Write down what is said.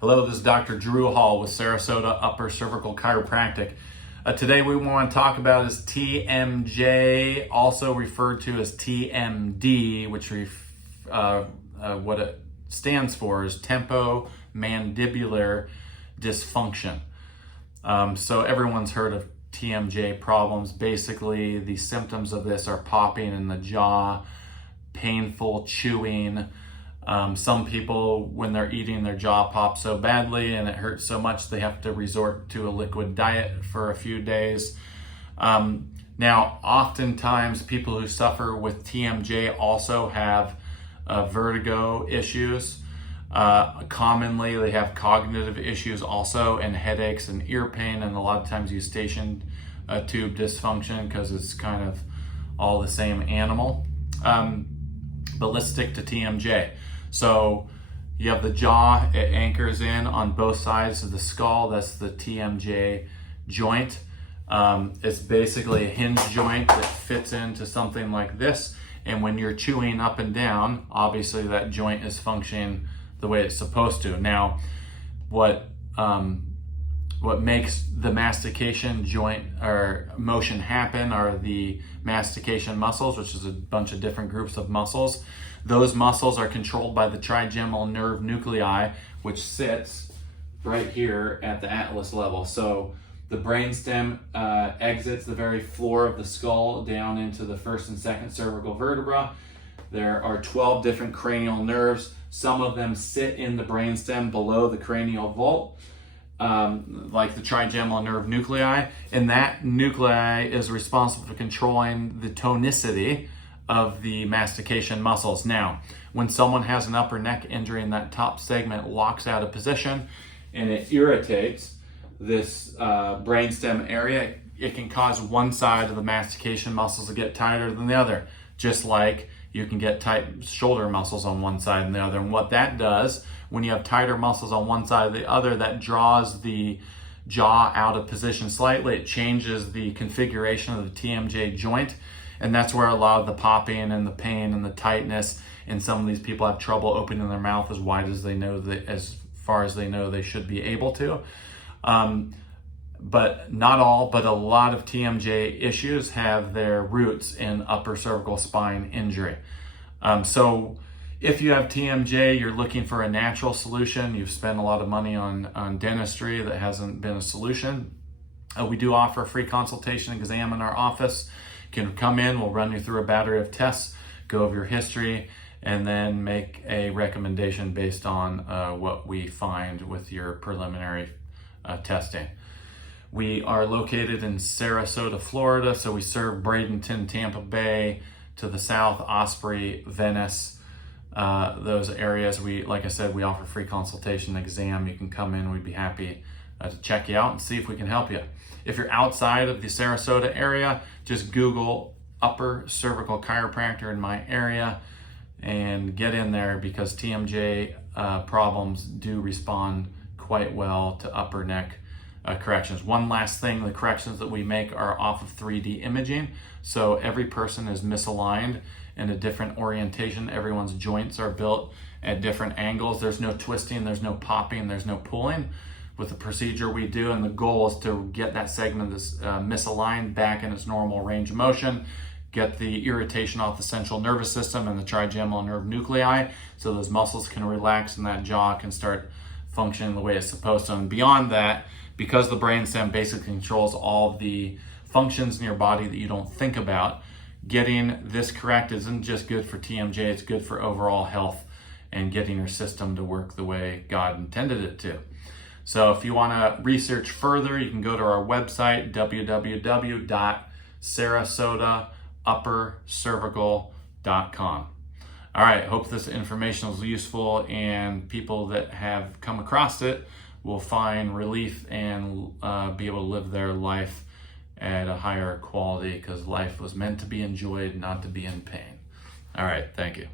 Hello, this is Dr. Drew Hall with Sarasota Upper Cervical Chiropractic. Today we want to talk about is TMJ, also referred to as TMD, which what it stands for is temporomandibular dysfunction. So everyone's heard of Tmj problems. Basically, the symptoms of this are popping in the jaw, painful chewing. Some people, when they're eating, their jaw pops so badly and it hurts so much they have to resort to a liquid diet for a few days. Now, oftentimes people who suffer with TMJ also have vertigo issues. Commonly, they have cognitive issues also, and headaches and ear pain, and a lot of times eustachian tube dysfunction because it's kind of all the same animal. But let's stick to TMJ. So you have the jaw, it anchors in on both sides of the skull. That's the Tmj joint. It's basically a hinge joint that fits into something like this. And when you're chewing up and down, obviously that joint is functioning the way it's supposed to. Now, what makes the mastication joint or motion happen are the mastication muscles, which is a bunch of different groups of muscles. Those muscles are controlled by the trigeminal nerve nuclei, which sits right here at the atlas level. So the brainstem exits the very floor of the skull down into the first and second cervical vertebra. There are 12 different cranial nerves. Some of them sit in the brainstem below the cranial vault, like the trigeminal nerve nuclei, and that nuclei is responsible for controlling the tonicity of the mastication muscles. Now, when someone has an upper neck injury and that top segment locks out of position and it irritates this brainstem area, it can cause one side of the mastication muscles to get tighter than the other, just like you can get tight shoulder muscles on one side and the other. And what that does, when you have tighter muscles on one side or the other, that draws the jaw out of position slightly. It changes the configuration of the Tmj joint. And that's where a lot of the popping and the pain and the tightness, and some of these people have trouble opening their mouth as wide as they know, as far as they know they should be able to. But not all, but a lot of TMJ issues have their roots in upper cervical spine injury. So if you have TMJ, you're looking for a natural solution. You've spent a lot of money on dentistry that hasn't been a solution. We do offer a free consultation exam in our office. You can come in, we'll run you through a battery of tests, go over your history, and then make a recommendation based on what we find with your preliminary testing. We are located in Sarasota, Florida, so we serve Bradenton, Tampa Bay, to the south, Osprey, Venice, those areas. Like I said, we offer free consultation exam. You can come in, we'd be happy to check you out and see if we can help you. If you're outside of the Sarasota area, just Google upper cervical chiropractor in my area and get in there, because TMJ problems do respond quite well to upper neck corrections. One last thing, the corrections that we make are off of 3D imaging. So every person is misaligned in a different orientation. Everyone's joints are built at different angles. There's no twisting, there's no popping, there's no pulling with the procedure we do. And the goal is to get that segment that's misaligned back in its normal range of motion, get the irritation off the central nervous system and the trigeminal nerve nuclei so those muscles can relax and that jaw can start functioning the way it's supposed to. And beyond that, because the brainstem basically controls all the functions in your body that you don't think about, getting this correct isn't just good for TMJ, it's good for overall health and getting your system to work the way God intended it to. So if you want to research further, you can go to our website, www.sarasotauppercervical.com. All right, hope this information was useful, and people that have come across it will find relief and be able to live their life at a higher quality, because life was meant to be enjoyed, not to be in pain. All right, thank you.